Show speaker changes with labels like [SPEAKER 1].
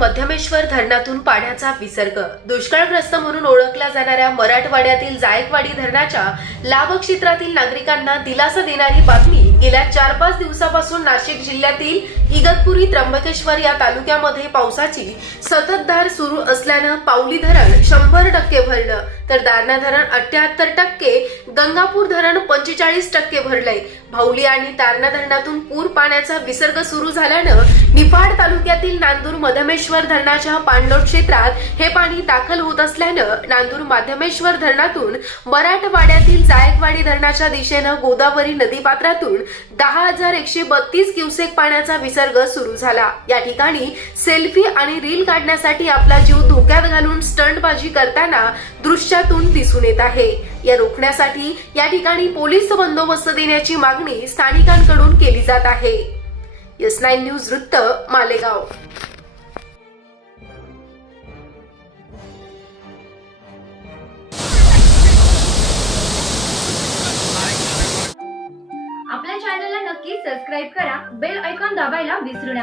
[SPEAKER 1] मध्यमेश्वर धरणातून पाण्याचा विसर्ग. दुष्काळग्रस्त म्हणून ओळखल्या जाणाऱ्या मराठवाड्यातील जायकवाडी धरणाच्या लाभक्षेत्रातील नागरिकांना दिलासा देणारी बातमी गेल्या चार पाच दिवसापासून नाशिक जिल्ह्यातील इगतपुरी त्र्यंबकेश्वर या तालुक्यामध्ये पावसाची सततधार सुरू असल्यानं पावली धरण शंभर टक्के भरलं. तर दारणा धरण अठ्याहत्तर टक्के गंगापूर धरण पंचेचाळीस टक्के भरलंय. भाऊली आणि तारणा धरणातून पूर पाण्याचा विसर्ग सुरू झाल्यानं निफाड तालुक्यातील नांदूर मधमेश्वर धरणाच्या पाणलोट क्षेत्रात हे पाणी दाखल होत असल्यानं नांदूर माध्यमेश्वर धरणातून मराठवाड्यातील जायकवाडी धरणाच्या दिशेनं गोदावरी नदीपात्रातून दहा हजार एकशे बत्तीस क्युसेक पाण्याचा विसर्ग सुरू झाला. या ठिकाणी सेल्फी आणि रील काढण्यासाठी आपला जीव धोक्यात घालून स्टंटबाजी करताना दृश्य दृश्यातून दिसून येत आहे. या रोखण्यासाठी या ठिकाणी पोलीस बंदोबस्त देण्याची मागणी स्थानिकांकडून केली जात आहे. एस नाईन न्यूज वृत्त मालेगाव.
[SPEAKER 2] आपल्या चॅनलला नक्की सबस्क्राईब करा. बेल ऐकॉन दाबायला विसरू नका.